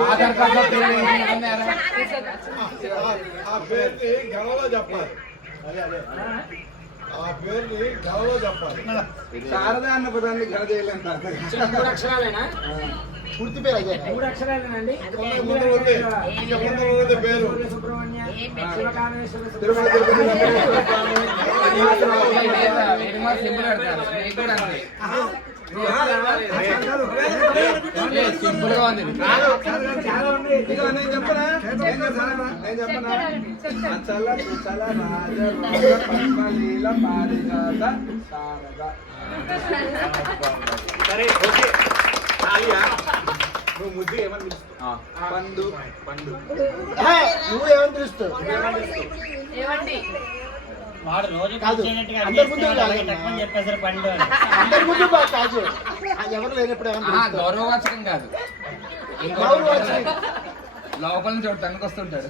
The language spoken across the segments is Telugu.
ఆధార్ కార్డు లో పేరు ఆ పేరుని గణలో చెప్పాలి. ఆ పేరుని గణలో చెప్పాలి. శారదా అన్న పదాన్ని గణ చేయలేంత. 3 అక్షరాలేనా? పూర్తి పేరు అదే. 3 అక్షరాలేనండి. ముందు ఉంది పేరు సుబ్రహ్మణ్య శివకామేశ్వర తిరుమల తిరుపతి సింపుల్ పెడతారు. మీకు కూడా అంతే సింపుల్ గా ఉంది. నేను చెప్పనా అచల కుచల రాజ పద్మలీల పారిజాత శారద. సరే ఓకే. నువ్వు ముద్దు ఏమని పిలుస్తావు? పండు. నువ్వు ఏమని పిలుస్తావు? వాడు రోజు కాదు. అందరి ముందు చెప్పేసారు పండు అందరి ముందు కాదు. ఎవరు లేనప్పుడు ఏమని గౌరవవాచకం కాదు, గౌరవవాచకం. లోపల నుంచి ఒకటి తనకొస్తుంటాడు.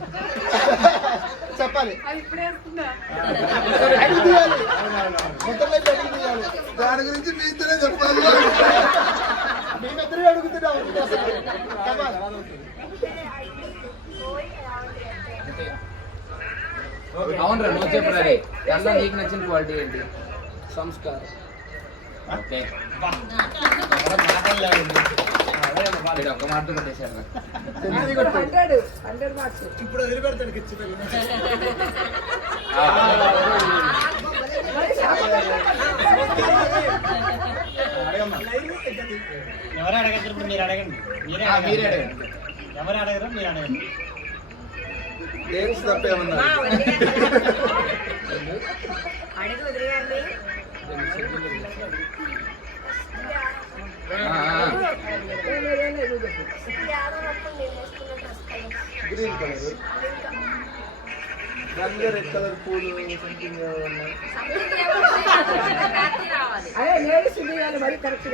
చెప్పాలి. దాని గురించి మీతోనే చెప్పాలి. మేమిద్దరే అడుగుతున్నాం. అవునరా, నువ్వు చెప్పరా దాంట్లో నీకు నచ్చిన క్వాలిటీ ఏంటి? సంస్కారం. ఓకే, ఒక మాట కొట్టేశారు. ఇప్పుడు వదిలిపెడతాడు కిచ్చి. ఎవరు అడగచ్చు? ఇప్పుడు మీరు అడగండి. మీరే అడగండి. ఎవరు అడగరు, మీరు అడగండి. డేట్స్ తప్పేమన్నా గ్రీన్ కలర్, రంగు రెడ్ కలర్ పూలు సంథింగ్ ఉన్నాయి. అదే లేడీస్ మరి కరెక్ట్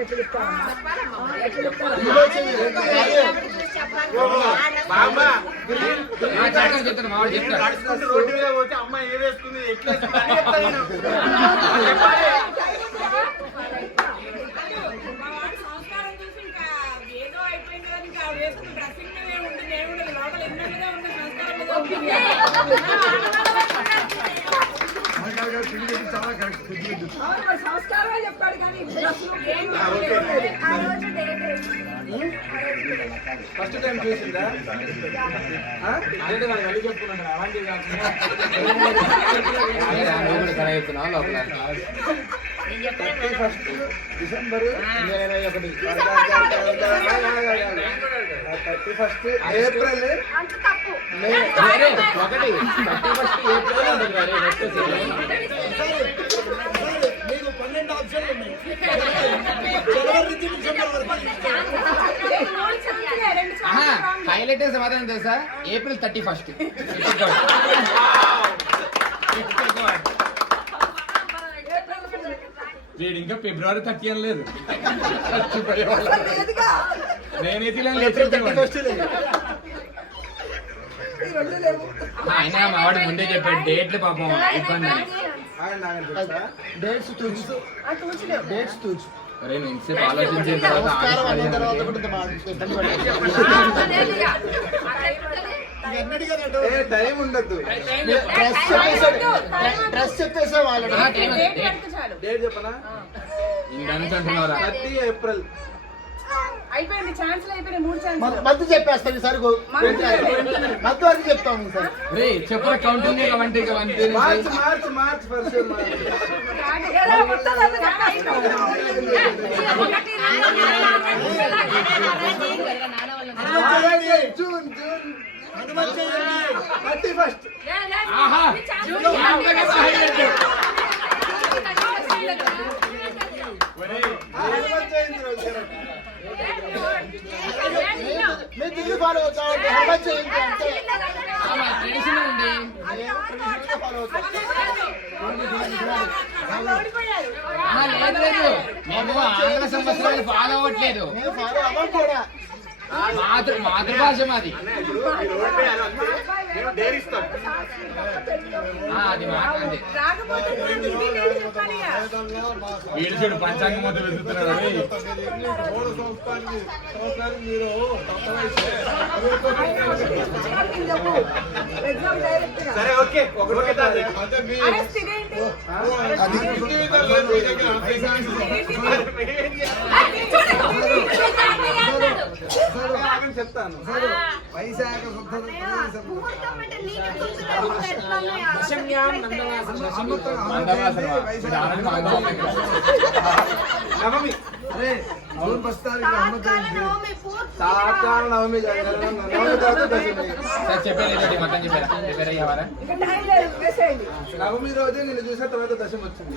చెప్తాను మావాడు చెప్తాను. రోడ్డు మీద పోతే అమ్మాయి ఏ వేసుకుంది ఎట్లా చాలా కరెక్ట్. సంస్కారమే చెప్పాడు కానీ ఫస్ట్ టైం చూసిందా? అంటే నాకు అడిగి చెప్పుకున్నాను అలాంటివి కాకుండా చెప్తున్నావు లోపల. 31 డిసెంబర్ 2021, 31 ఏప్రిల్ మే. ఒకటి 31 ఏప్రిల్ మీకు 12 ఆప్షన్లు ఉన్నాయి. జనవరి నుంచి డిసెంబర్ వరకు. హైలైట్ సమాధానం తెలుసా? ఏప్రిల్ 31. వీడు ఇంకా ఫిబ్రవరి 30 అని లేదు. నేనైతే ఆయన మావాడు ముందే చెప్పాడు డేట్లు పాపం ఇబ్బంది. డేట్స్ తూచు. అరే నేను ఇంతసేపు ఆలోచించిన తర్వాత టైం ఉండద్దు. డ్రెస్ చెప్పేసా వాళ్ళు. డేట్ చెప్పనా? ఇందానికి అంటున్నారా? 30 ఏప్రిల్. అయిపోయింది. ఛాన్స్లు అయిపోయినాయి. 3 ఛాన్స్లు. మధ్య చెప్పేస్తాను ఈసారి. మధ్య వరకు చెప్తాను ఈసారి. రే చెప్పరా కౌంటింగ్ వంటి మార్చ్ ఫస్ట్ జూన్ 31. ఆహా మీరు తిరిగి ఫాలో అవుతాం. చేయండి అంటే ట్రెడిషన్ ఉంది. లేదు లేదు, మేము ఆంగ్ల సంవత్సరాలు ఫాలో అవ్వట్లేదు. నేను ఫాలో అవ్వం కూడా. మాతృభాష మాది. అది మాట్లాడి రాకపోతే నేను ఇది నేను చెప్పాలి ఇక. వీడు పంచాంగం మొత్తం వెతుకుతున్నాడు ఎగ్జామ్ డైరెక్ట్ గా. సరే ఓకే ఓకే తాత. అరే స్థిరేంటి? చెప్తాను వైశాఖ నవమి అరే జూన్ 10 తాత్కాల నవమి నవమి తర్వాత దశమి. చెప్పారు మొత్తం చెప్పారా ఇవ్వరా ఇక టైం లేదు వేసేయండి. నవమి రోజే నిన్ను చూసిన తర్వాత దశమి వచ్చింది.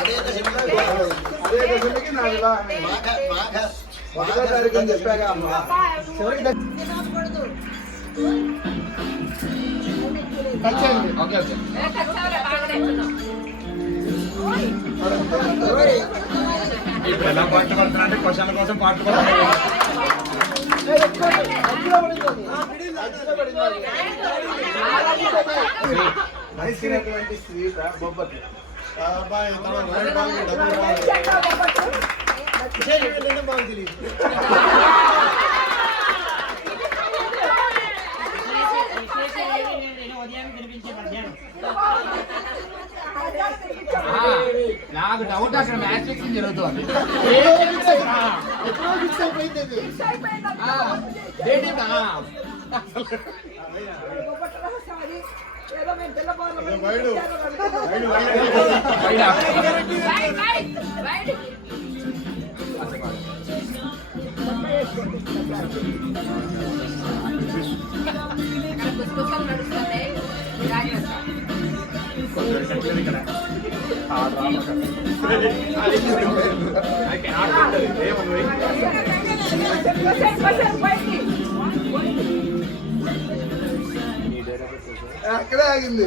అదే దశమిలో అదే దశమికి నా వివాహం 1వ తారీఖు అని చెప్పాక అమ్మ చివరికి ఓకే ఓకే ఇప్పుడు ఎలా పాటలు పడుతున్నా అంటే క్వశ్చన్ల కోసం పాటలు పడుతున్నాయి నైసినటువంటి స్వీట్ బొబ్బట్లు. ఉదయం తినిపించే మధ్యాహ్నం నాకు డౌట్ అసలు మ్యాచ్ ఫిక్సింగ్ జరుగుతుంది ఎప్పుడో ఫిక్స్ అయిపోయింది ఇది. డేట్ ఏదో మేము తెల్లబార్లు అక్కడే ఆగింది.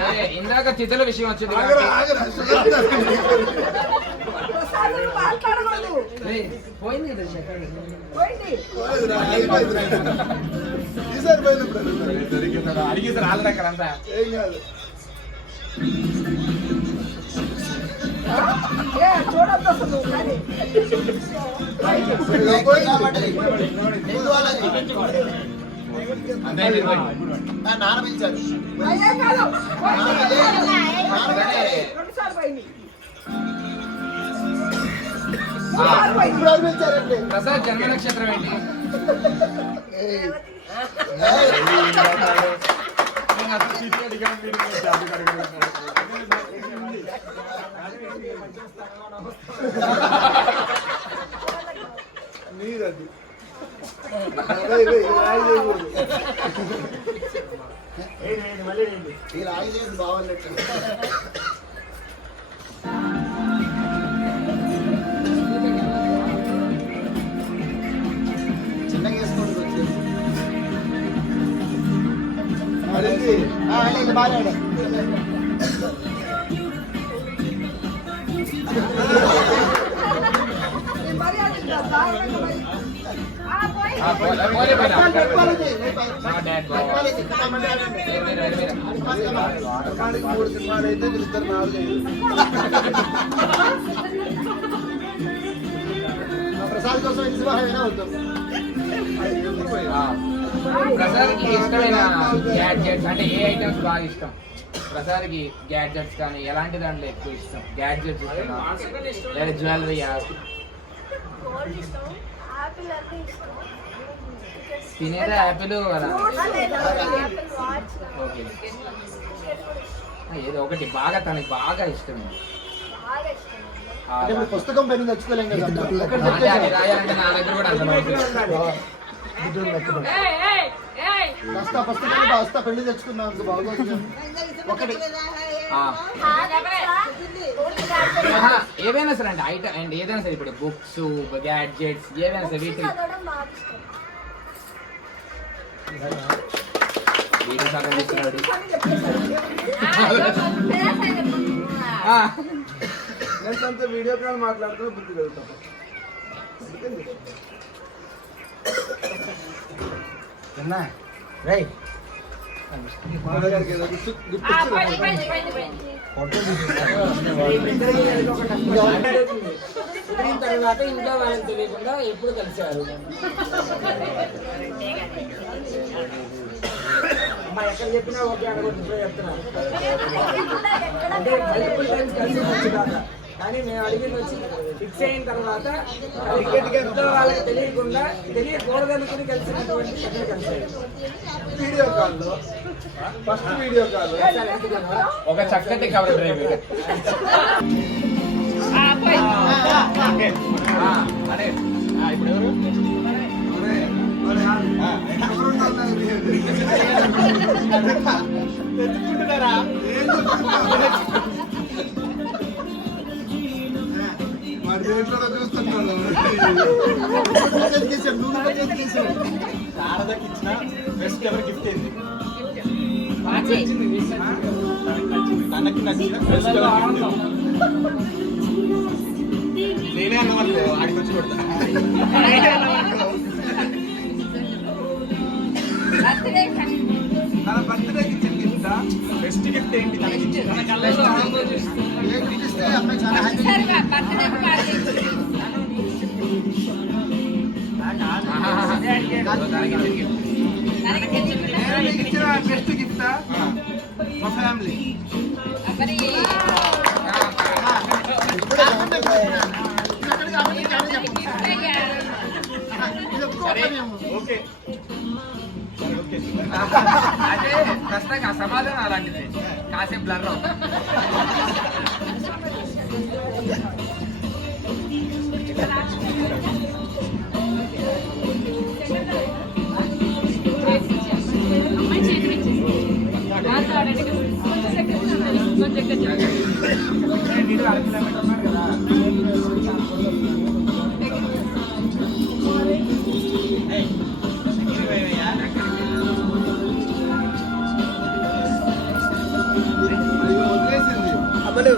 సరే ఇందాక తిథుల విషయం వచ్చింది ఆగరా, ఆగరా, షుగర్ మాట్లాడకూడదు. పోయింది కదా పోయింది. అయిపోయింది. ఈసారి పోయినప్పుడు అడిగేసారు వాళ్ళ దగ్గర అంతా ఏం కాదు. చూడద్దు అసలు కానీ అంతే నాన్న పిలిచాడు. అయ్యే కాదు రెండుసార్లు పోయింది. ఇప్పుడు పిలిచారండి. ప్రసాద్ జన్మ నక్షత్రం ఏంటి నీరది ఈ రాయి చేసి బాగున్నట్టు. చిన్నగా వేసుకోండి వచ్చేసి. బాగా వారానికి 3 సినిమాలు అయితే వీళ్ళిద్దరు 4 ప్రసాద్ కోసం ఎంత బాగా అవుతుంది. ప్రసాద్కి ఇష్టమైన గ్యాడ్జెట్స్ అంటే ఏ ఐటమ్స్ బాగా ఇష్టం ప్రసాద్కి గ్యాడ్జెట్స్ కానీ ఎలాంటి దాంట్లో ఎక్కువ ఇష్టం గ్యాడ్జెట్స్ ఇష్టమా లేదా జ్యువెలరీ తినేదా యాపిల్ అలా ఓకే ఏదో ఒకటి బాగా తనకి బాగా ఇష్టం అంటే మీరు పుస్తకం పైన తెచ్చుకోలేం కదా. అంటే అది రాయాలంటే నా దగ్గర కూడా అంత వస్తా పెళ్లి తెచ్చుకున్నాం బాగోదు. ఒకటి ఏవైనా సరే అంటే ఐటమ్ అండ్ ఏదైనా సరే ఇప్పుడు బుక్స్ గ్యాడ్జెట్స్ ఏవైనా సరే వీటి సగం ఇస్తున్నాడు ఫ్రెండ్స్ అంతా వీడియో కాల్ మాట్లాడుతున్నా బుద్ధి కలుగుతాం. రైట్ మామగారికి ఏదో గుర్తు తర్వాత ఇంట్లో వాళ్ళకి తెలియకుండా ఎప్పుడు కలిశారు అమ్మా ఎక్కడ చెప్పినా ఓకే అనకూడదు ఇప్పుడు చెప్తున్నా అంటే మల్టిపుల్ టైమ్స్ కలిసి వచ్చు కాక కానీ మేము అడిగింది వచ్చి ఫిక్స్ అయిన తర్వాత ఇంట్లో వాళ్ళకి తెలియకుండా తెలియకూడదనుకుని కలిసినటువంటి కథలు కలిసారు వీడియో కాల్లో ఫస్ట్ వీడియో కాల్ ఒక చక్కటి కవర్ డ్రైవ్ అరే ఇప్పుడు ఎవరు తెచ్చుకుంటున్నారా మరి దేంట్లో చూస్తున్నాడు శారదకి ఇచ్చిన బెస్ట్ ఎవర్ గిఫ్ట్ ఏంది తనకి నచ్చిన బెస్ట్ ఎవర్ గిఫ్ట్ నేనే అన్నమాట ఆడికి వచ్చి కొడతా తన బర్త్డేకి ఇచ్చిన గిఫ్ట్ బెస్ట్ గిఫ్ట్ ఏంటి తనకి ఏ గిఫ్ట్ ఇస్తే అమ్మాయి చాలా హ్యాపీ ఇచ్చిన బెస్ట్ గిఫ్ట్ మా ఫ్యామిలీ ఓకే అంటే ప్రస్తుతం ఆ సమాధానం అలాంటిది కాసేపు బ్లర్ వదిలేసింది అమ్మలు